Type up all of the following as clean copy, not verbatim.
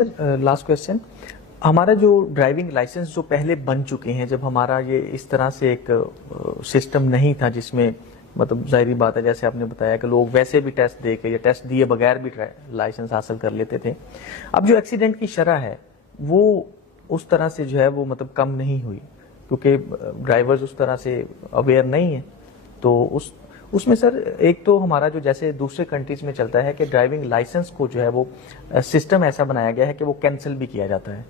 Last question, ہمارا جو driving licence جو پہلے بن چکے ہیں، جب ہمارا یہ اس طرح سے ایک سسٹم نہیں تھا جس میں مطلب ظاہری بات ہے جیسے آپ نے بتایا کہ لوگ ویسے بھی ٹیسٹ دے کے یا ٹیسٹ دیے بغیر بھی لائسنس حاصل کر لیتے تھے، اب جو ایکسیڈنٹ کی شرح ہے وہ اس طرح سے جو ہے وہ مطلب کم نہیں ہوئی کیونکہ ڈرائیورز اس طرح سے اویئر نہیں ہیں. تو اس میں سر ایک تو ہمارا جو جیسے دوسرے کنٹریز میں چلتا ہے کہ ڈرائیونگ لائسنس کو جو ہے وہ سسٹم ایسا بنایا گیا ہے کہ وہ کینسل بھی کیا جاتا ہے،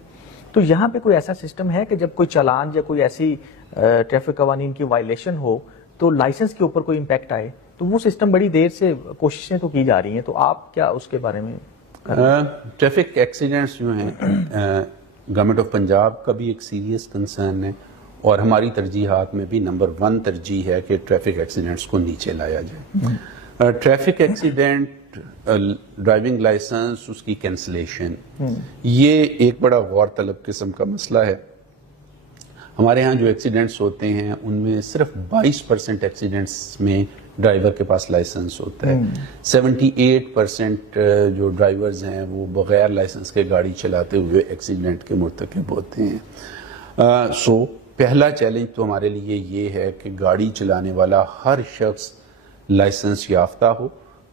تو یہاں پہ کوئی ایسا سسٹم ہے کہ جب کوئی چالان یا کوئی ایسی ٹریفک قوانین کی وائلیشن ہو تو لائسنس کے اوپر کوئی امپیکٹ آئے؟ تو وہ سسٹم بڑی دیر سے کوششیں تو کی جا رہی ہیں، تو آپ کیا اس کے بارے میں؟ ٹریفک ایکسیڈنٹس جو ہیں گورنمنٹ آف پنجاب کا بھی ایک سیریس کنسرن ہے اور ہماری ترجیحات میں بھی نمبر 1 ترجیح ہے کہ ٹریفک ایکسیڈنٹس کو نیچے لایا جائے. ٹریفک ایکسیڈنٹ، ڈرائیونگ لائسنس، اس کی کینسلیشن، یہ ایک بڑا غور طلب قسم کا مسئلہ ہے. ہمارے ہاں جو ایکسیڈنٹس ہوتے ہیں ان میں صرف 22% ایکسیڈنٹس میں ڈرائیور کے پاس لائسنس ہوتا ہے. 78% جو ڈرائیورز ہیں وہ بغیر لائسنس کے گاڑی چلاتے ہوئے ایکسیڈنٹ کے مرتکب ہوتے ہیں. پہلا چیلنج تو ہمارے لیے یہ ہے کہ گاڑی چلانے والا ہر شخص لائسنس یافتہ ہو،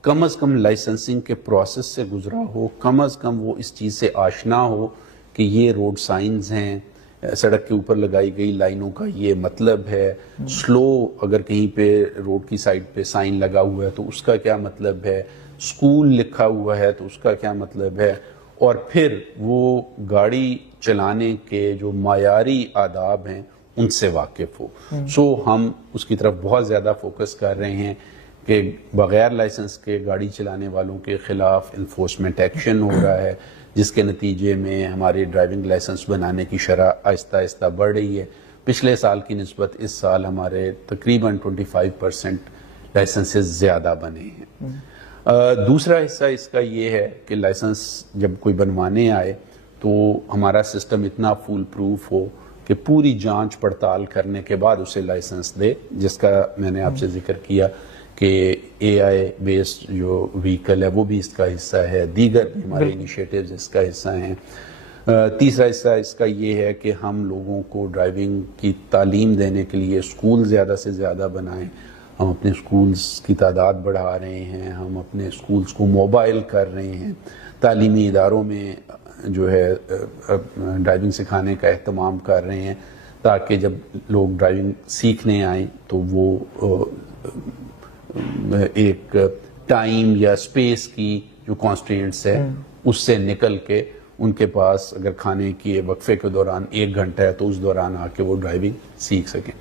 کم از کم لائسنسنگ کے پروسیس سے گزرا ہو، کم از کم وہ اس چیز سے آشنا ہو کہ یہ روڈ سائنز ہیں، سڑک کے اوپر لگائی گئی لائنوں کا یہ مطلب ہے، سلو اگر کہیں پہ روڈ کی سائڈ پہ سائن لگا ہوا ہے تو اس کا کیا مطلب ہے، سکول لکھا ہوا ہے تو اس کا کیا مطلب ہے، اور پھر وہ گاڑی چلانے کے جو معیاری آداب ہیں ان سے واقف ہو. ہم اس کی طرف بہت زیادہ فوکس کر رہے ہیں کہ بغیر لائسنس کے گاڑی چلانے والوں کے خلاف انفورسمنٹ ایکشن ہو رہا ہے، جس کے نتیجے میں ہمارے ڈرائیونگ لائسنس بنانے کی شرح آہستہ آہستہ بڑھ رہی ہے. پچھلے سال کی نسبت اس سال ہمارے تقریباً 25% لائسنسز زیادہ بنے ہیں. دوسرا حصہ اس کا یہ ہے کہ لائسنس جب کوئی بنوانے آئے تو ہمارا سسٹم اتنا فول پروف ہو کہ پوری جانچ پڑتال کرنے کے بعد اسے لائسنس دے، جس کا میں نے آپ سے ذکر کیا کہ اے آئی بیسڈ جو وہیکل ہے وہ بھی اس کا حصہ ہے، دیگر بھی ہمارے انیشیٹیوز اس کا حصہ ہیں. تیسرا حصہ اس کا یہ ہے کہ ہم لوگوں کو ڈرائیونگ کی تعلیم دینے کے لیے اسکول زیادہ سے زیادہ بنائیں. ہم اپنے اسکولز کی تعداد بڑھا رہے ہیں، ہم اپنے اسکولز کو موبائل کر رہے ہیں، تعلیمی اداروں میں جو ہے ڈرائیونگ سکھانے کا اہتمام کر رہے ہیں تاکہ جب لوگ ڈرائیونگ سیکھنے آئیں تو وہ ایک ٹائم یا اسپیس کی جو کانسٹرینٹس ہے اس سے نکل کے ان کے پاس اگر کھانے کے وقفے کے دوران 1 گھنٹہ ہے تو اس دوران آ کے وہ ڈرائیونگ سیکھ سکیں.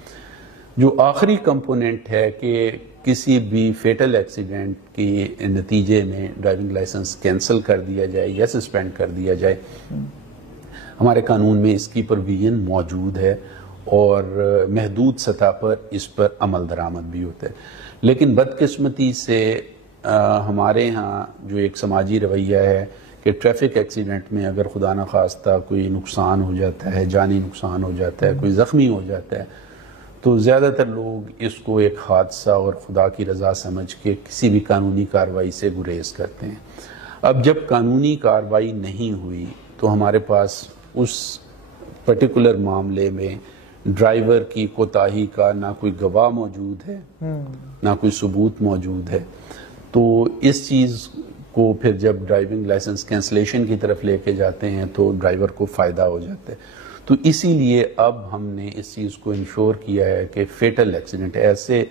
جو آخری کمپوننٹ ہے کہ کسی بھی فیٹل ایکسیڈنٹ کے نتیجے میں ڈرائیونگ لائسنس کینسل کر دیا جائے یا سسپینڈ کر دیا جائے، ہمارے قانون میں اس کی پروویژن موجود ہے اور محدود سطح پر اس پر عمل درآمد بھی ہوتا ہے. لیکن بدقسمتی سے ہمارے ہاں جو ایک سماجی رویہ ہے کہ ٹریفک ایکسیڈنٹ میں اگر خدا نخواستہ کوئی نقصان ہو جاتا ہے، جانی نقصان ہو جاتا ہے، کوئی زخمی ہو جاتا ہے، تو زیادہ تر لوگ اس کو ایک حادثہ اور خدا کی رضا سمجھ کے کسی بھی قانونی کارروائی سے گریز کرتے ہیں. اب جب قانونی کارروائی نہیں ہوئی تو ہمارے پاس اس پرٹیکولر معاملے میں ڈرائیور کی کوتاہی کا نہ کوئی گواہ موجود ہے، نہ کوئی ثبوت موجود ہے. تو اس چیز کو پھر جب ڈرائیونگ لائسنس کینسلیشن کی طرف لے کے جاتے ہیں تو ڈرائیور کو فائدہ ہو جاتا ہے. تو اسی لیے اب ہم نے اس چیز کو انشور کیا ہے کہ فیٹل ایکسیڈنٹ، ایسے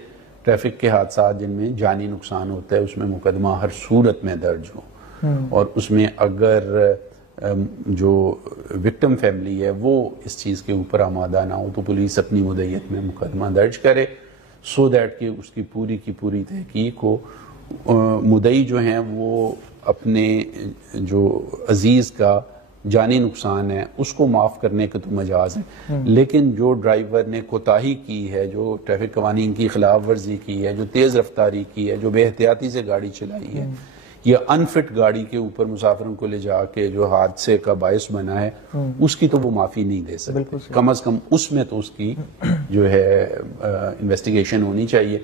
ٹریفک کے حادثات جن میں جانی نقصان ہوتا ہے، اس میں مقدمہ ہر صورت میں درج ہو، اور اس میں اگر جو وکٹم فیملی ہے وہ اس چیز کے اوپر آمادہ نہ ہو تو پولیس اپنی مدعیت میں مقدمہ درج کرے سو دیٹ کہ اس کی پوری تحقیق ہو. مدعی جو ہیں وہ اپنے جو عزیز کا جانی نقصان ہے اس کو معاف کرنے کے تو مجاز ہیں، لیکن جو ڈرائیور نے کوتاہی کی ہے، جو ٹریفک قوانین کی خلاف ورزی کی ہے، جو تیز رفتاری کی ہے، جو بے احتیاطی سے گاڑی چلائی ہے، یا انفٹ گاڑی کے اوپر مسافروں کو لے جا کے جو حادثے کا باعث بنا ہے، اس کی تو وہ معافی نہیں دے سکتے. کم از کم اس میں تو اس کی جو ہے انویسٹیگیشن ہونی چاہیے.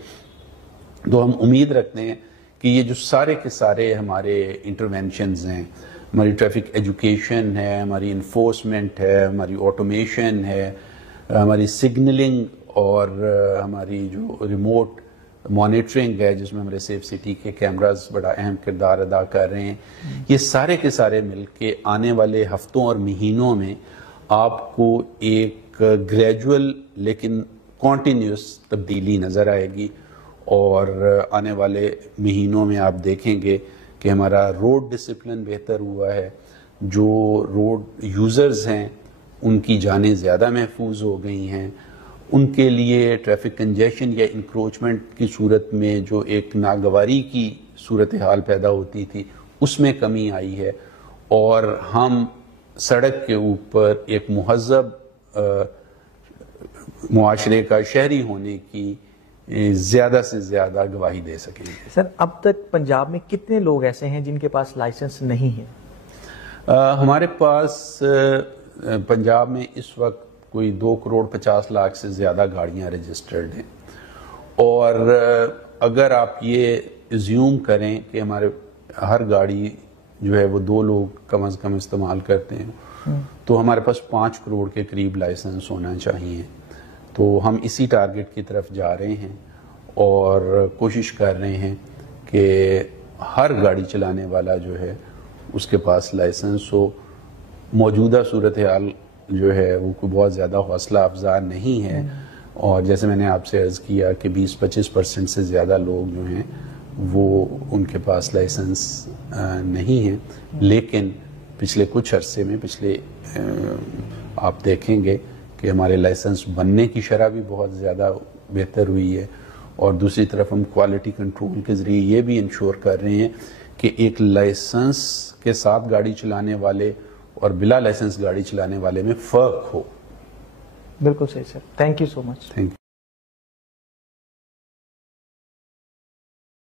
تو ہم امید رکھتے ہیں کہ یہ جو سارے کے سارے ہمارے انٹرونشنز ہیں ہماری ٹریفک ایجوکیشن ہے، ہماری انفورسمنٹ ہے، ہماری آٹومیشن ہے، ہماری سگنلنگ اور ہماری جو ریموٹ مانیٹرنگ ہے جس میں ہمارے سیف سٹی کے کیمراز بڑا اہم کردار ادا کر رہے ہیں. یہ سارے کے سارے مل کے آنے والے ہفتوں اور مہینوں میں آپ کو ایک گریجول لیکن کنٹینیوس تبدیلی نظر آئے گی، اور آنے والے مہینوں میں آپ دیکھیں گے کہ ہمارا روڈ ڈسپلن بہتر ہوا ہے، جو روڈ یوزرز ہیں ان کی جانیں زیادہ محفوظ ہو گئی ہیں، ان کے لیے ٹریفک کنجیشن یا انکروچمنٹ کی صورت میں جو ایک ناگواری کی صورتحال پیدا ہوتی تھی اس میں کمی آئی ہے، اور ہم سڑک کے اوپر ایک مہذب معاشرے کا شہری ہونے کی زیادہ سے زیادہ گواہی دے سکیں گے. سر اب تک پنجاب میں کتنے لوگ ایسے ہیں جن کے پاس لائسنس نہیں ہے؟ ہمارے پاس پنجاب میں اس وقت کوئی 2,50,00,000 سے زیادہ گاڑیاں رجسٹرڈ ہیں، اور اگر آپ یہ ایزیوم کریں کہ ہمارے ہر گاڑی جو ہے وہ 2 لوگ کم از کم استعمال کرتے ہیں تو ہمارے پاس 5 کروڑ کے قریب لائسنس ہونا چاہیے. تو ہم اسی ٹارگٹ کی طرف جا رہے ہیں اور کوشش کر رہے ہیں کہ ہر گاڑی چلانے والا جو ہے اس کے پاس لائسنس ہو. موجودہ صورتحال جو ہے وہ کوئی بہت زیادہ حوصلہ افزا نہیں ہے، اور جیسے میں نے آپ سے عرض کیا کہ 20-25% سے زیادہ لوگ جو ہیں وہ ان کے پاس لائسنس نہیں ہے. لیکن پچھلے کچھ عرصے میں آپ دیکھیں گے کہ ہمارے لائسنس بننے کی شرح بھی بہت زیادہ بہتر ہوئی ہے، اور دوسری طرف ہم کوالٹی کنٹرول کے ذریعے یہ بھی انشور کر رہے ہیں کہ ایک لائسنس کے ساتھ گاڑی چلانے والے اور بلا لائسنس گاڑی چلانے والے میں فرق ہو. بالکل صحیح sir, thank you so much. Thank you.